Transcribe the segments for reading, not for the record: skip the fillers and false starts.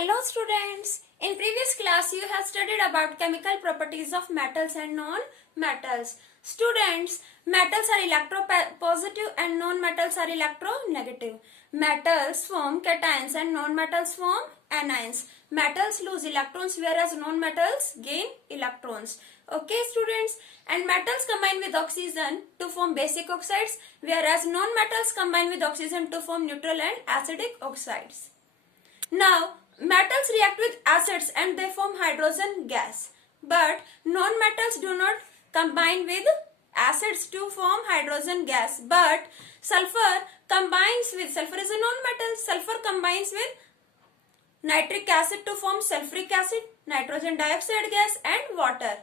Hello students, in previous class you have studied about chemical properties of metals and non-metals. Students, metals are electropositive and non-metals are electronegative. Metals form cations and non-metals form anions. Metals lose electrons whereas non-metals gain electrons. Okay students, and metals combine with oxygen to form basic oxides whereas non-metals combine with oxygen to form neutral and acidic oxides. Now, metals react with acids and they form hydrogen gas. But non-metals do not combine with acids to form hydrogen gas. But sulfur is a non-metal. Sulfur combines with nitric acid to form sulfuric acid, nitrogen dioxide gas and water.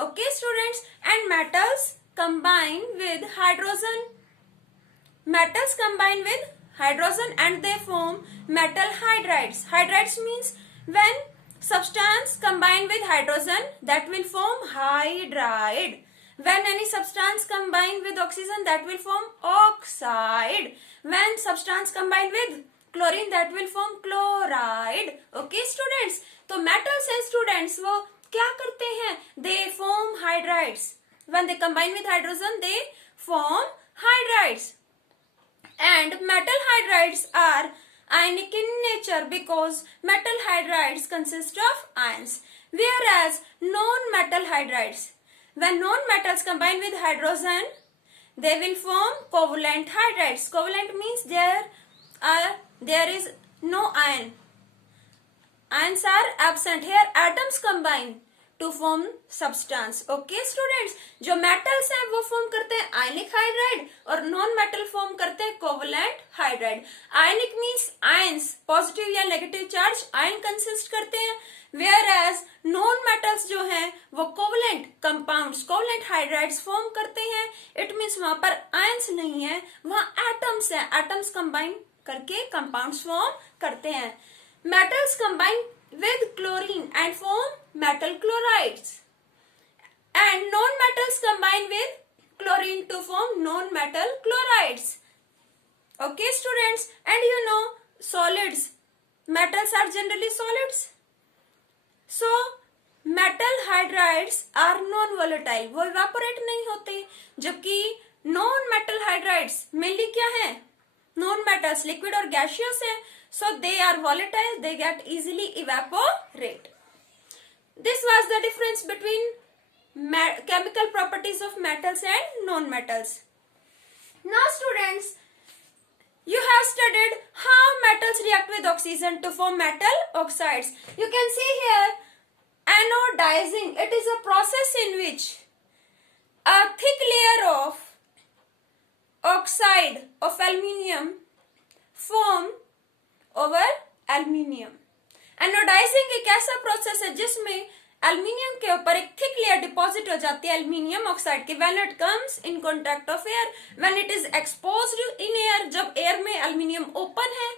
Okay students, and metals combine with hydrogen. Metals combine with hydrogen and they form metal hydrides. Hydrides means when substance combine with hydrogen, that will form hydride. When any substance combine with oxygen, that will form oxide. When substance combine with chlorine, that will form chloride. Okay students, तो metals हैं students, वो क्या करते हैं? They form hydrides. When they combine with hydrogen, they form hydrides. And metal hydrides are ionic in nature because metal hydrides consist of ions. Whereas non-metal hydrides, when non-metals combine with hydrogen, they will form covalent hydrides. Covalent means there is no ion. Ions are absent. Here atoms combine to form substance. Okay students, जो metals हैं वो form करते हैं ionic hydride और non-metal form करते हैं covalent hydride. Ionic means ions, positive या negative charge ion consist करते हैं, whereas non-metals जो हैं वो covalent compounds, covalent hydrides form करते हैं. It means वहाँ पर ions नहीं है, वहाँ atoms हैं, atoms combine करके compounds form करते हैं. Metals combine with chlorine and form metal chlorides, and non-metals combine with chlorine to form non-metal chlorides. Okay students, and you know solids, metals are generally solids, so metal hydrides are non-volatile, वो evaporate नहीं होते, जबकि non-metal hydrides mainly क्या है? Non-metals, liquid और gaseous है, so they are volatile, they get easily evaporate. This was the difference between chemical properties of metals and non-metals. Now students, you have studied how metals react with oxygen to form metal oxides. You can see here anodizing. It is a process in which a thick layer of oxide of aluminium form over aluminium. Anodizing एक ऐसा process है जिसमें aluminium के ऊपर एक thick layer deposit हो जाती है एल्यूमिनियम ऑक्साइड की. When it comes in contact of air, when it is exposed in air, जब एयर में एल्यूमिनियम ओपन है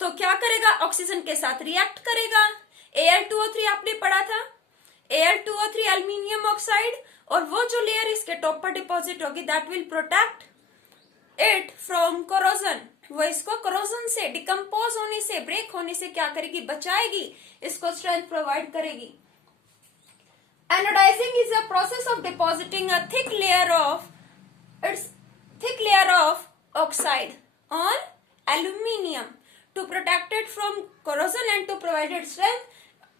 तो क्या करेगा? ऑक्सीजन के साथ रिएक्ट करेगा. Al2O3 आपने पढ़ा था, Al2O3 एल्यूमिनियम ऑक्साइड, और वो जो लेयर इसके टॉप पर डिपॉजिट होगी that will protect it from corrosion. वो इसको कोरोजन से, डिकम्पोज होने से, ब्रेक होने से क्या करेगी? बचाएगी, इसको स्ट्रेंथ प्रोवाइड करेगी. Anodizing is a process of depositing a thick layer of oxide on aluminium to protect it from corrosion and to provide it strength,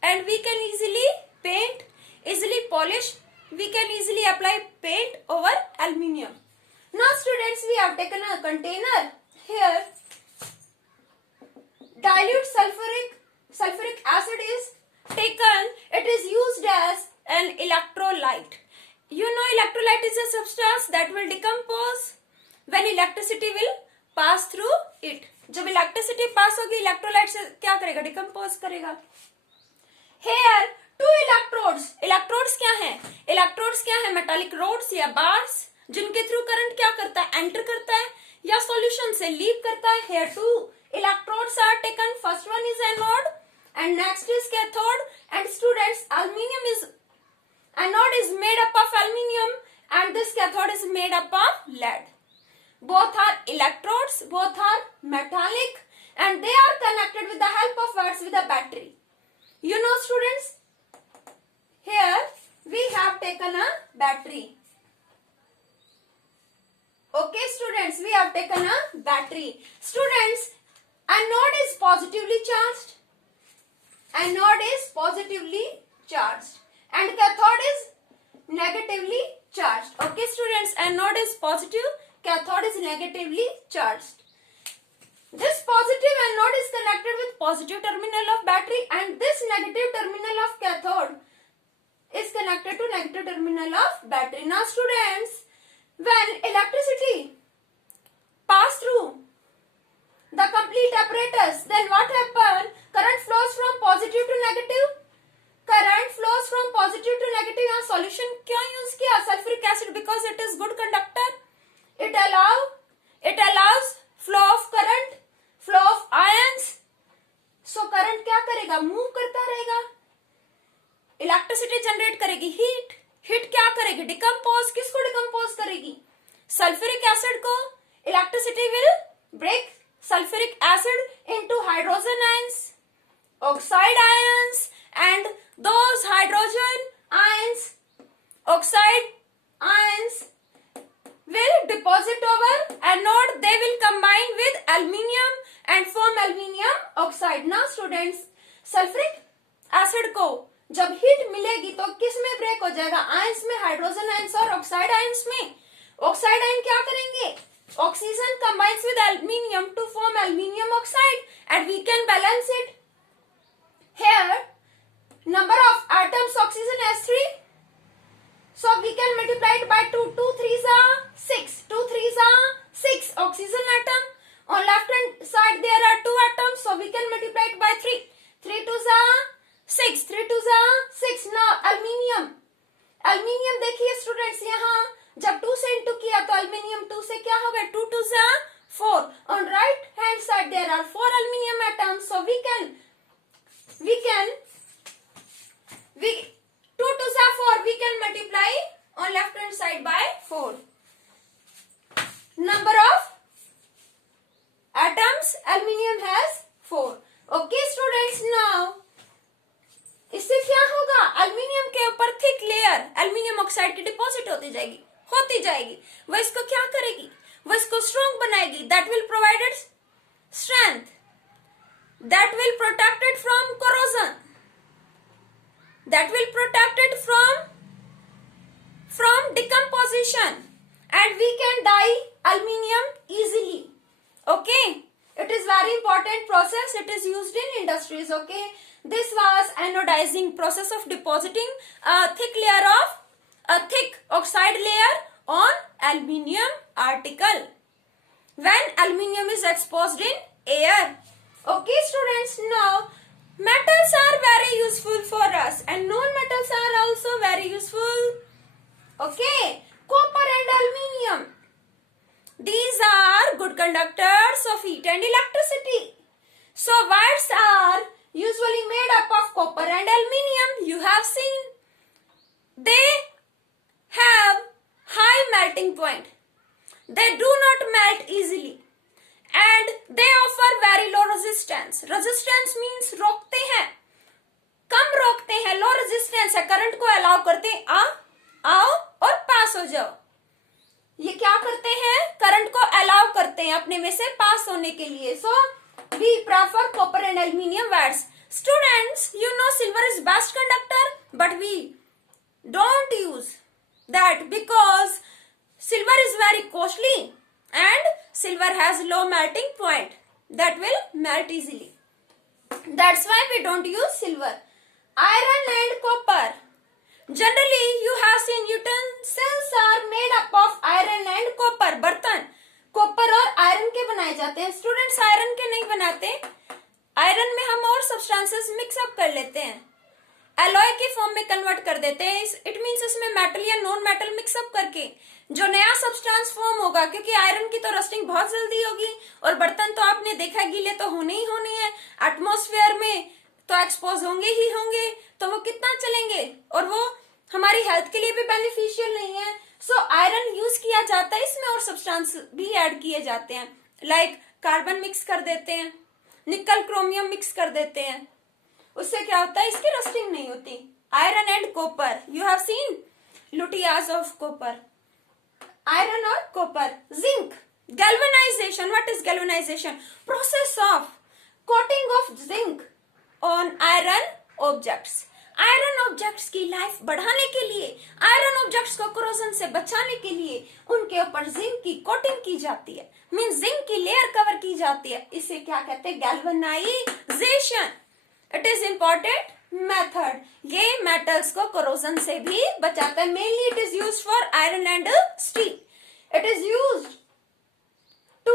and we can easily paint, easily polish, we can easily apply paint over aluminium. Now students, we have taken a container. Here dilute sulfuric acid is taken. It is used as an electrolyte. You know electrolyte is a substance that will decompose when electricity will pass through it. जब electricity pass होगी electrolyte से क्या करेगा? Decompose करेगा. Here two electrodes. Electrodes क्या है? Electrodes क्या है? Metallic rods या bars जिनके थ्रू करंट क्या करता है? एंटर करता है या सॉल्यूशन से लीव करता है. Here two electrodes are taken. First one is anode and next is cathode. And students, anode is made up of aluminium and this cathode is made up of lead. Both are electrodes, both are metallic, and they are connected with the help of what? With a battery. You know students, here we have taken a battery. Okay students, we have taken a battery. Students, anode is positively charged. Anode is positively charged and cathode is negatively charged. Okay students, anode is positive, cathode is negatively charged. This positive anode is connected with positive terminal of battery and this negative terminal of cathode is connected to negative terminal of battery. Now students, when electricity pass through the complete apparatus, then what happens? Current flows from positive to negative. Current flows from positive to negative. यहाँ solution क्यों use किया? Sulfuric acid, because it is good conductor. It allows flow of current, flow of ions. So current क्या करेगा? Move करता रहेगा. Electricity generate करेगी. Heat क्या करेगी? Decompose. किसको decompose करेगी? Sulfuric acid को. Electricity will break sulfuric acid into hydrogen ions, oxide ions, and those hydrogen ions, oxide ions will deposit over anode. They will combine with aluminium and form aluminium oxide. Now students, sulfuric acid को जब heat मिलेगी तो किस में break हो जाएगा? Ions में, hydrogen ions और ऑक्साइड आयंस में. ऑक्साइड आयन क्या करेंगे? Oxygen combines with aluminium to form aluminium oxide and we can balance it. Here, number of atoms oxygen has 3. So we can multiply it by 2. 2 3s are 6. 2 3s are 6 oxygen atom. On left hand side there are 2 atoms. So we can multiply it by 3. 3 2s are 6. 3 2s are 6. Now aluminium. Aluminium देखिए students, यहाँ जब 2 से into किया तो aluminium 2 से क्या हो गया? 2 2 से 4. On right hand side there are 4 aluminium atoms. So we 2 2 से 4 we can multiply on left hand side by 4. Number of atoms aluminium has 4. Okay students, now इससे क्या होगा? अल्मीनियम के ऊपर थिक लेयर अल्मीनियम ऑक्साइड की deposit होती जाएगी. वह इसको क्या करेगी? वह इसको स्ट्रॉन्ग बनाएगी. That will provide it strength, that will protect it from corrosion, that will protect it from decomposition and we can dye aluminium easily. Okay, it is very important process. It is used in industries. Okay, this was anodizing, process of depositing a thick oxide layer on aluminium article when aluminium is exposed in air. Okay students, now metals are very useful for us and non-metals are also very useful. Okay, copper and aluminium, these are good conductors of heat and electricity. So wires are usually made up of copper and aluminium. You have seen they have high melting point. They do not melt easily and they offer very low resistance. Resistance means रोकते हैं, कम रोकते हैं. Low resistance है, current को allow करते हैं, आओ और पास हो जाओ. ये क्या करते हैं? करंट को अलाउ करते हैं अपने में से पास होने के लिए. So we prefer copper and aluminium wires. Students, you know silver is best conductor, but we don't use that because silver is very costly and silver has low melting point that will melt easily. That's why we don't use silver. Iron and copper. Generally, you have seen utensils are made up of iron and copper. बर्तन copper और iron के बनाए जाते हैं. Students, iron के नहीं बनाते. Iron में हम और सब्सटेंसेस मिक्सअप कर लेते हैं, एलॉय के फॉर्म में कन्वर्ट कर देते हैं. इट मीन्स इसमें मेटल या नॉन मेटल मिक्सअप करके जो नया सब्सटेंस फॉर्म होगा, क्योंकि आयरन की तो रस्टिंग बहुत जल्दी होगी और बर्तन तो आपने देखा गीले तो होने ही होने हैं. एटमॉस्फेयर में तो एक्सपोज होंगे ही होंगे, तो वो कितना चलेंगे और वो हमारी हेल्थ के लिए भी बेनिफिशियल नहीं है. सो आयरन यूज किया जाता है इसमें और सब्सटेंस भी ऐड किए जाते हैं, लाइक कार्बन मिक्स कर देते हैं, निकल क्रोमियम मिक्स कर देते हैं. उससे क्या होता है, इसकी रस्टिंग नहीं होती. Iron and copper, you have seen लुटियाज ऑफ कॉपर, आयरन और copper. Zinc, galvanization. What is galvanization? Process of coating of zinc on iron objects. Iron objects की लाइफ बढ़ाने के लिए, आयरन ऑब्जेक्ट्स को कोरोजन से बचाने के लिए उनके ऊपर जिंक की कोटिंग की जाती है, मीन जिंक की लेयर कवर की जाती है. इसे क्या कहते हैं, galvanisation. It is important method. ये मेटल्स को कोरोजन से भी बचाता है. Mainly it is used for iron and steel. It is used to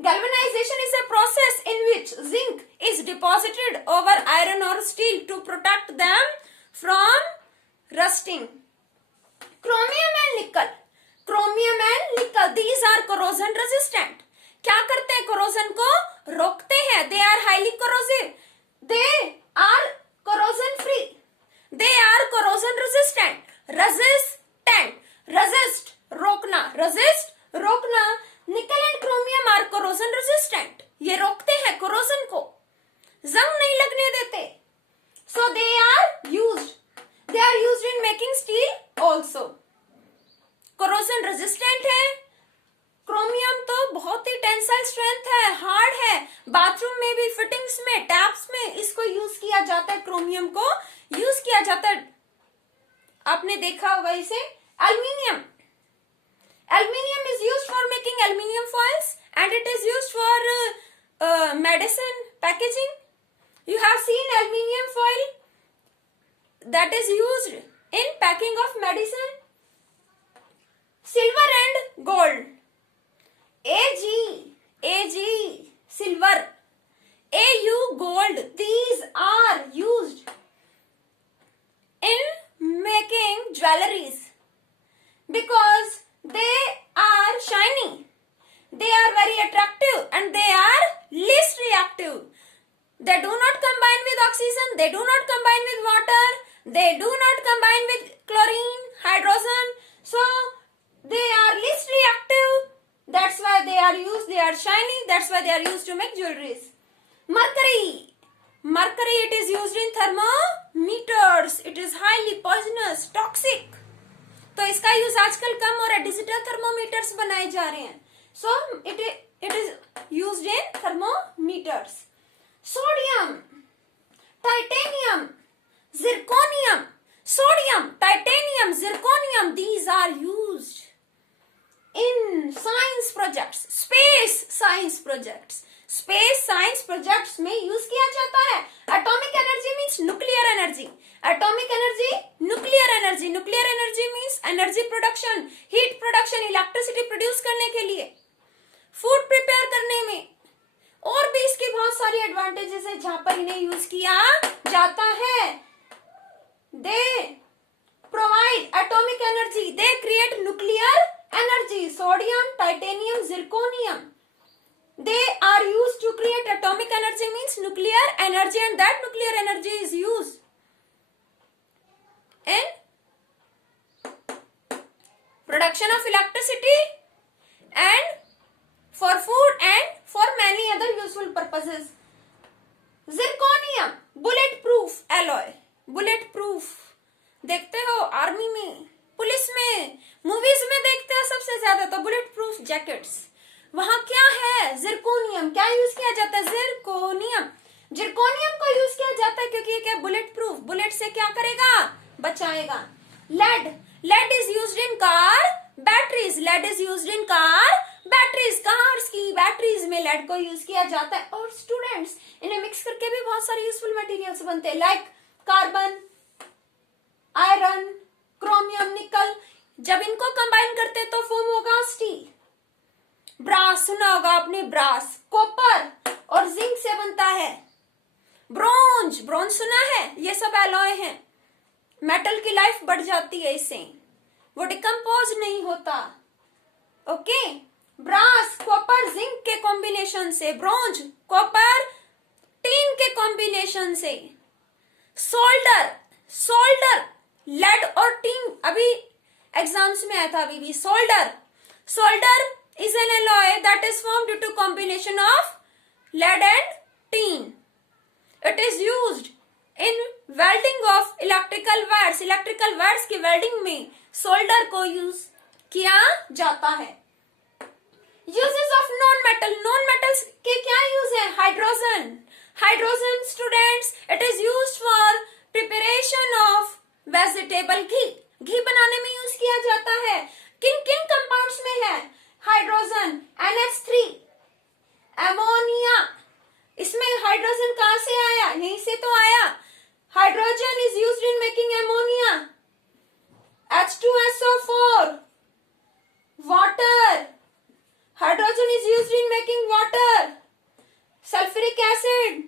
galvanization is a process in which zinc is deposited over iron or steel to protect them from rusting. Chromium and nickel. Chromium and nickel, these are corrosion resistant. क्या करते हैं, corrosion को रोकते हैं. They are highly corrosive. They are corrosion free. They are corrosion resistant. Resistant, resist रोकना, resist रोकना. Nickel and chromium are corrosion resistant. ये रोकते हैं कोरोजन को, जंग नहीं लगने देते. So they are used in making steel also. Corrosion resistant है. क्रोमियम तो बहुत ही टेंसाइल स्ट्रेंथ है, हार्ड है. बाथरूम में भी, फिटिंग्स में, टैप्स में इसको यूज किया जाता है. क्रोमियम को यूज किया जाता है. आपने देखा होगा इसे. Aluminium. Aluminium is used for making aluminium foils and it is used for medicine packaging. You have seen aluminium foil that is used in packing of medicine. Silver and gold. Ag, silver. Au, gold. These are used in making jewelries because they are shiny, they are very attractive and they are least reactive. They do not combine with oxygen, they do not combine with water, they do not combine with chlorine, hydrogen. So they are least reactive. That's why they are used, they are shiny, that's why they are used to make jewelries. Mercury, it is used in thermometers. It is highly poisonous, toxic. तो इसका use आजकल कम हो रहा है. Digital thermometers बनाए जा रहे हैं. So it is used in thermometers. Sodium, titanium, zirconium. Sodium, titanium, zirconium, these are used in science projects, space science projects. Space science projects में यूज किया जाता है. Atomic energy means nuclear energy. Atomic energy, nuclear energy. Nuclear energy means energy production, heat production, electricity produce करने के लिए, food prepare करने में. और भी इसके बहुत सारी एडवांटेजेस है जहां पर इन्हें यूज किया जाता है. They provide atomic energy, they create nuclear energy. Sodium, titanium, zirconium, they are used to create atomic energy, means nuclear energy, and that nuclear energy is used in production of electricity and for food and for many other useful purposes. Zirconium, bulletproof alloy. bulletproof देखते हो army में, police में, movies में देखते हो सबसे ज्यादा तो bulletproof jackets. वहां क्या है, जिरकोनियम. क्या यूज किया जाता है, जिरकोनियम. जिरकोनियम को यूज किया जाता है क्योंकि ये क्या, बुलेट प्रूफ, बुलेट से क्या करेगा, बचाएगा. Lead, lead is used in car batteries. Lead is used in car batteries. Cars की बैटरीज में लेड को यूज किया जाता है. और स्टूडेंट्स, इन्हें मिक्स करके भी बहुत सारे यूजफुल मटेरियल्स बनते हैं, लाइक कार्बन, आयरन, क्रोमियम, निकल. जब इनको कंबाइन करते तो फॉर्म होगा स्टील. ब्रास सुना होगा आपने, ब्रास. कॉपर और जिंक से बनता है. ब्रोंज, ब्रोंज सुना है. ये सब एलॉय हैं. मेटल की लाइफ बढ़ जाती है इससे, वो डिकम्पोज नहीं होता. ओके. ब्रास, कॉपर, जिंक के कॉम्बिनेशन से. ब्रोंज, कॉपर, टीन के कॉम्बिनेशन से. सोल्डर, सोल्डर, लेड और टीन अभी एग्जाम्स में आया था. अभी भी solder, solder is an alloy that is formed due to combination of lead and tin. It is used in welding of electrical wires, electrical wires की welding में solder को यूज किया जाता है। Uses of non metal, non metals के क्या use है? Hydrogen, hydrogen students it is used for preparation of vegetable ghee, घी बनाने में यूज किया जाता है। किन किन कंपाउंड्स में है हाइड्रोजन? NH3, अमोनिया, इसमें हाइड्रोजन कहां से आया? यहीं से तो आया। Hydrogen is used in making ammonia. H2SO4, water, hydrogen is used in making water. Sulfuric acid,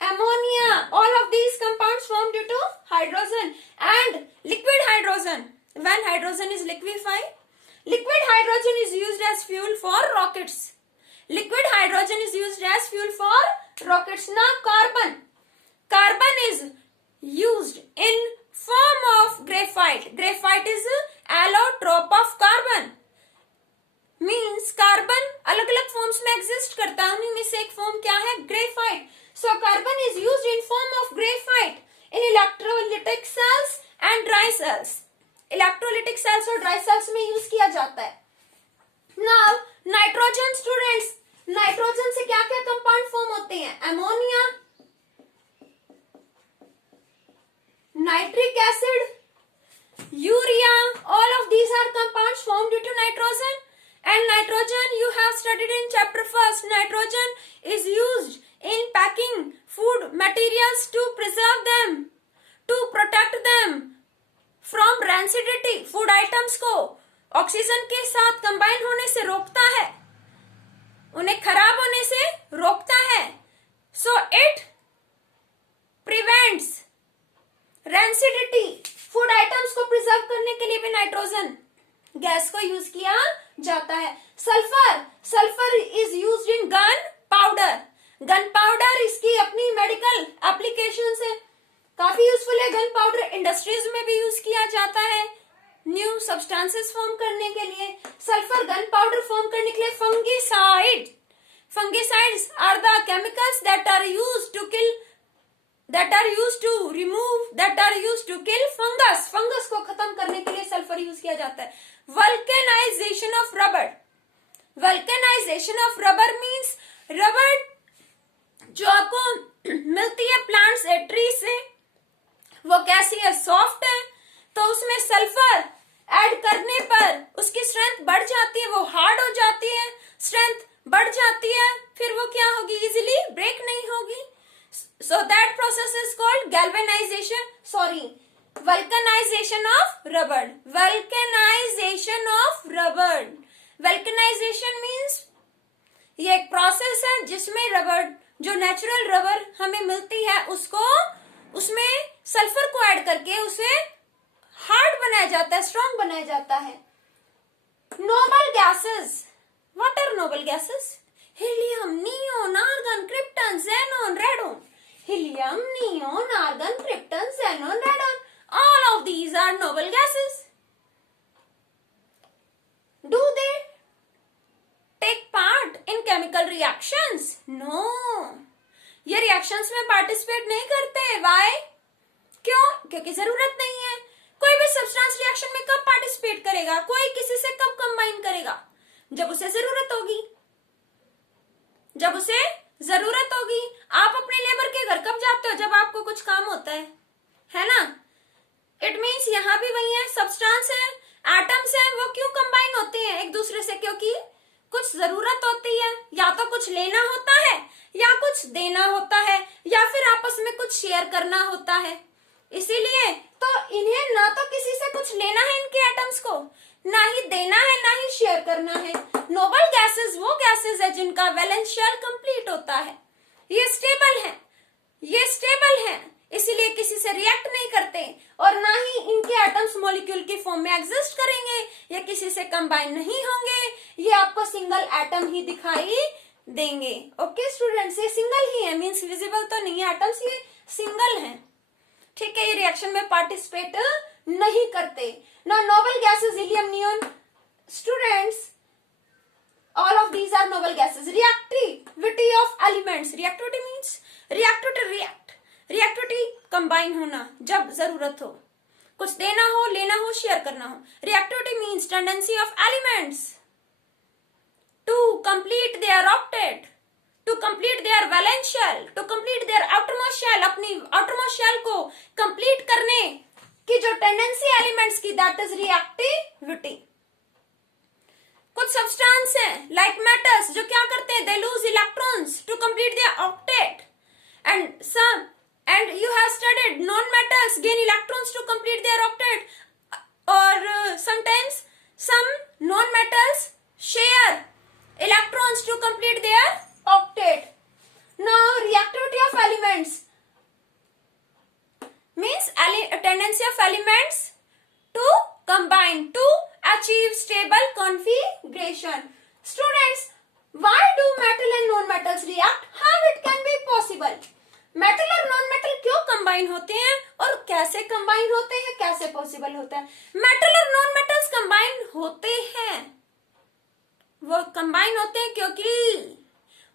ammonia, all of these compounds formed due to hydrogen. And liquid hydrogen, when hydrogen is liquefied, liquid hydrogen is used as fuel for rockets. Liquid hydrogen is used as fuel for rockets. Now carbon, carbon is used in form of graphite. Graphite is allotrope of carbon. Means carbon अलग अलग forms में exist करता है, उन्हीं में से एक form क्या है? Graphite. So carbon is used in form of graphite in electrolytic cells and dry cells. Electrolytic cells और ड्राई सेल्स में यूज किया जाता है। नाउ नाइट्रोजन स्टूडेंट्स, नाइट्रोजन से क्या क्या कंपाउंड फॉर्म होते हैं? Ammonia, nitric acid, urea, all of these are compounds formed due to nitrogen. And nitrogen you have studied in chapter 1st. Nitrogen is used in packing food materials to preserve them, to protect them from rancidity. Food items को oxygen के साथ combine होने से रोकता है, उन्हें खराब होने से रोकता है। So it prevents rancidity. Food items को प्रिजर्व करने के लिए भी नाइट्रोजन गैस को यूज किया जाता है। Sulphur, sulphur is used in gun powder. Gun powder इसकी अपनी मेडिकल एप्लीकेशन है, काफी यूजफुल है। गन पाउडर इंडस्ट्रीज में भी यूज किया जाता है न्यू सब्सटेंसेस फॉर्म करने के लिए। सल्फर गन पाउडर फॉर्म करने के लिए fungicide, fungicides are the chemicals that are used to kill, that are used to remove, that are used to kill fungus. Fungus को खत्म करने के लिए सल्फर यूज किया जाता है। Vulcanisation of rubber, vulcanisation of rubber means rubber जो आपको मिलती है प्लांट से, ट्री से, वो कैसी है? सॉफ्ट है। तो उसमें सल्फर ऐड करने पर उसकी स्ट्रेंथ बढ़ जाती है, वो हार्ड हो जाती है, स्ट्रेंथ बढ़ जाती है, फिर वो क्या होगी? इजिली ब्रेक नहीं होगी। So that process is called galvanization, vulcanization of rubber. Vulcanization of rubber. Vulcanization means ये एक प्रोसेस है जिसमें रबर, जो नेचुरल रबर हमें मिलती है, उसको उसमें सल्फर को ऐड करके उसे हार्ड बनाया जाता है, स्ट्रॉन्ग बनाया जाता है। Noble gases, what are noble gases? Helium, neon, argon, krypton, xenon, radon. Helium, neon, argon, krypton, xenon, radon. All of these are noble gases. Do they take part in chemical reactions? No. ये reactions में participate नहीं करते। Why? क्यों? क्योंकि जरूरत नहीं है। कोई भी substance reaction में कब participate करेगा? कोई किसी से कब combine करेगा? जब उसे जरूरत होगी, जब उसे जरूरत होगी। आप अपने लेबर के घर कब जाते हो? जब आपको कुछ काम होता है ना? इट मीन्स यहाँ भी वही है, सब्सटेंस है, एटम्स है, वो क्यों कंबाइन होते हैं एक दूसरे से? क्योंकि कुछ जरूरत होती है, या तो कुछ लेना होता है, या कुछ देना होता है, या फिर आपस में कुछ शेयर करना होता है। इसीलिए तो इन्हें ना तो किसी से कुछ लेना है, इनके एटम्स को ना ही देना है, ना ही शेयर करना है। नोबल गैसेस वो गैसेस है जिनका वैलेंस शेल कंप्लीट होता है, ये स्टेबल है, ये स्टेबल है, इसीलिए किसी से रिएक्ट नहीं करते, और ना ही इनके एटम्स मॉलिक्यूल की फॉर्म में एग्जिस्ट करेंगे, ये किसी से कंबाइन नहीं होंगे, ये आपको सिंगल एटम ही दिखाई देंगे। ओके स्टूडेंट्स, ये सिंगल ही है, मीन्स विजिबल तो नहीं है एटम्स, ये सिंगल है। ठीक है, ये रिएक्शन में पार्टिसिपेट नहीं करते। Now noble gases, helium, neon, students, all of these are noble gases. Reactivity of elements. Reactivity means reactivity react. Combine होना जब जरूरत हो, कुछ देना हो, लेना हो, शेयर करना हो। Reactivity means tendency of elements to complete their octet, to complete their valence shell, to complete their outermost shell, अपनी आउटरमोस्ट शेल को कंप्लीट करने की जो टेंडेंसी एलिमेंट्स की, दैट इज रिएक्टिविटी। कुछ सब्सटेंस है लाइक मेटल्स जो क्या करते हैं, they lose electrons to complete their octet, and you have studied non-metals gain electrons to complete their octet, or sometimes some non-metals share electrons to complete their octet. Now reactivity of elements means tendency of elements to combine to achieve stable configuration. Students, why do metal and non-metals react? How it can be possible? Metal और non metal क्यों combine होते हैं और कैसे combine होते हैं, कैसे possible होता है? मेटल और नॉन मेटल्स कंबाइन होते हैं, वो कंबाइन होते हैं क्योंकि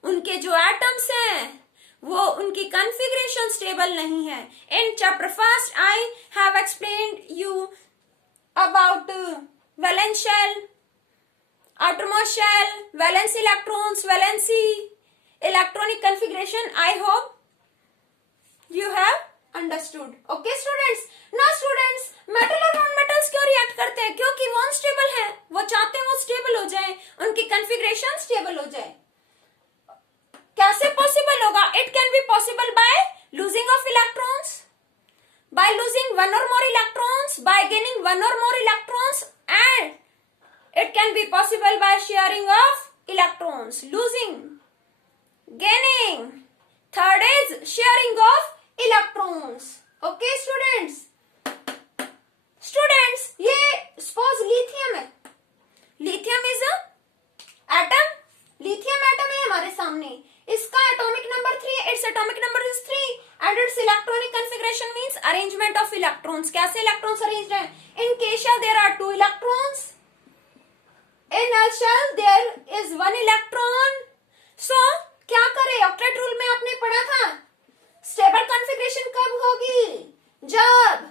उनके जो एटम्स हैं वो उनकी कॉन्फ़िगरेशन स्टेबल नहीं है। In chapter first I have explained you about valence shell, outermost shell, valence electrons, valency electronic configuration. I hope you have understood. Okay students, now students, metal और non metals क्यों react करते हैं? क्योंकि वो unstable है, वो चाहते हैं वो stable हो जाए, उनकी configuration stable हो जाए। कैसे possible होगा? It can be possible by losing of electrons, by losing one or more electrons, by gaining one or more electrons, and it can be possible by sharing of electrons, losing, gaining. Third is sharing of electrons. Okay students, ये suppose lithium है, lithium is a atom, lithium atom है हमारे सामने, इसका atomic number 3, its atomic number is 3 and its electronic configuration means arrangement of electrons. कैसे electrons arranged हैं? In K shell there are 2 electrons, in L shell there is 1 electron. So क्या करें? Octet rule में आपने पढ़ा था stable configuration कब होगी? जब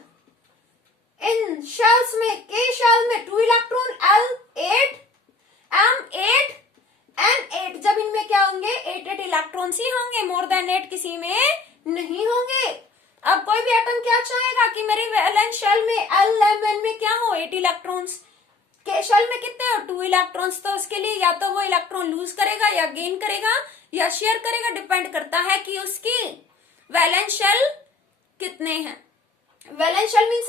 इन शेल्स में, के शेल में 2 इलेक्ट्रॉन, L8, M8, N8, जब इनमें क्या होंगे? 8 इलेक्ट्रॉन्स ही होंगे, मोर देन 8 किसी में नहीं होंगे। अब कोई भी एटम क्या चाहेगा कि मेरे वैलेंस शेल में L11 में क्या हो? 8 इलेक्ट्रॉन्स, के शेल में कितने हो? 2 इलेक्ट्रॉन्स। तो उसके लिए या तो वो इलेक्ट्रॉन लूज करेगा या गेन करेगा या शेयर करेगा, डिपेंड करता है कि उसकी वैलेंस शेल कितने हैं। Valence shell means